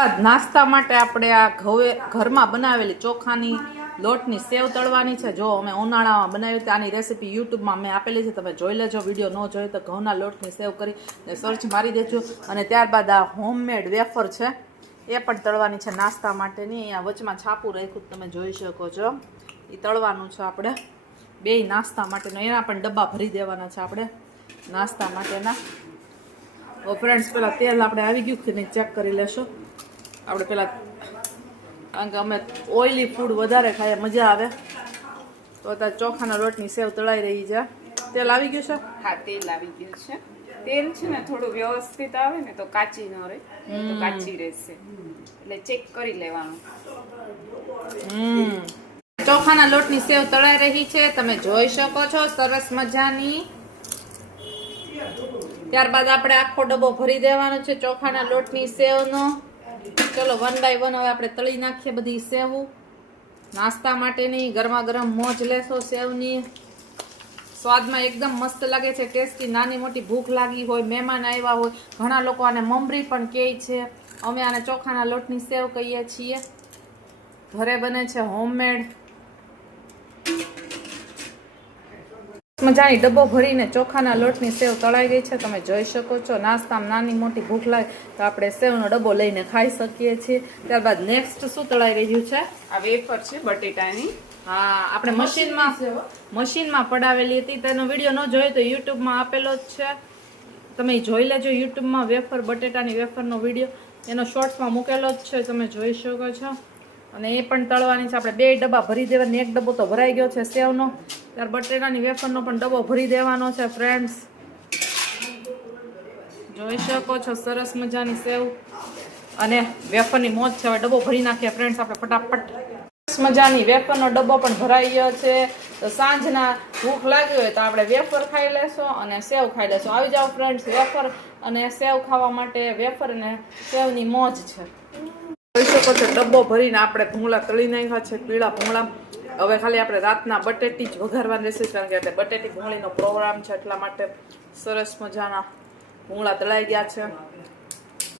નાસ્તા માટે આપણે આ ઘરમાં બનાવેલી ચોખાની લોટની સેવ તળવાની છે. જો અમે ઉનાળામાં બનાવી હતી આની રેસીપી યુટ્યુબમાં મેં આપેલી છે, તમે જોઈ લેજો. વિડીયો ન જોયો તો ઘઉંના લોટની સેવ કરીને સર્ચ મારી દેજો. અને ત્યારબાદ આ હોમમેડ વેફર છે એ પણ તળવાની છે નાસ્તા માટેની. અહીંયા વચમાં છાપું રાખ્યું તમે જોઈ શકો છો. એ તળવાનું છે આપણે બે નાસ્તા માટેનો. એના પણ ડબ્બા ભરી દેવાના છે આપણે નાસ્તા માટેના. ફ્રેન્ડ્સ પેલા તેલ આપણે આવી ગયું કે નહીં ચેક કરી લેશો આપણે પેલા, કારણ કે અમે ઓઇલી ફૂડ વધારે ખાઈએ, મજા આવે. તો અત્યારે ચોખાના લોટની સેવ તળાઈ રહી છે. તેલ આવી ગયું છે? હા, તેલ આવી ગયું છે. તેલ છે ને થોડું વ્યવસ્થિત આવે ને તો કાચી ન રહે, તો કાચી રહેશે, એટલે ચેક કરી લેવાનું. ચોખાના લોટની સેવ તળાઈ રહી છે, તમે જોઈ શકો છો, સરસ મજાની. ત્યારબાદ આપણે આખો ડબ્બો ભરી દેવાનો છે ચોખાના લોટની સેવનો. ચલો 1 બાય 1 હવે આપણે તળી નાખીએ બધી સેવ નાસ્તા માટેની. ગરમા ગરમ મોજ લેશો સેવની. સ્વાદમાં એકદમ મસ્ત લાગે છે, ટેસ્ટી. નાની મોટી ભૂખ લાગી હોય, મહેમાન આવ્યા હોય, ઘણા લોકો આને મમરી પણ કહે છે. અમે આને ચોખાના લોટની સેવ કહીએ છીએ. ઘરે બને છે, હોમમેડ. મજાની ડબ્બો ભરીને ચોખાના લોટની સેવ તળાઈ ગઈ છે, તમે જોઈ શકો છો. નાસ્તામાં નાની મોટી ભૂખ લાગે તો આપણે સેવનો ડબ્બો લઈને ખાઈ શકીએ છીએ. ત્યારબાદ નેક્સ્ટ શું તળાઈ રહ્યું છે? આ વેફર છે બટેટાની. હા, આપણે મશીનમાં પડાવેલી હતી. તેનો વિડીયો ન જોયો તો યુટ્યુબમાં આપેલો જ છે, તમે જોઈ લેજો. યુટ્યુબમાં વેફર બટેટાની વેફરનો વિડીયો એનો શોર્ટ્સમાં મૂકેલો જ છે, તમે જોઈ શકો છો. અને એ પણ તળવાની છે આપણે. 2 ડબ્બા ભરી દેવાની. 1 ડબ્બો તો ભરાઈ ગયો છે સેવનો. ત્યાર બટેટાની વેફરનો પણ ડબ્બો ભરી દેવાનો છે ફ્રેન્ડ્સ. જોઈ શકો છો સરસ મજાની સેવ અને વેફરની મોજ છે. હવે ડબ્બો ભરી નાખીએ ફ્રેન્ડ્સ આપણે ફટાફટ. સરસ મજાની વેફરનો ડબ્બો પણ ભરાઈ ગયો છે. તો સાંજના ભૂખ લાગી હોય તો આપણે વેફર ખાઈ લેશો અને સેવ ખાઈ લેશો. આવી જાઓ ફ્રેન્ડ્સ, વેફર અને સેવ ખાવા માટે. વેફર અને સેવની મોજ છે. જોઈ શકો છો ડબ્બો ભરીને આપણે ભૂંગળા તળી નાખ્યા છે, પીળા ભૂંગળા. હવે ખાલી આપણે રાતના બટેટી જ વઘારવાની રહેશે, કારણ કે એટલે બટેટી ભૂંગળીનો પ્રોગ્રામ છે, એટલા માટે. સરસ મજાના ભૂંગળા તળાઈ ગયા છે.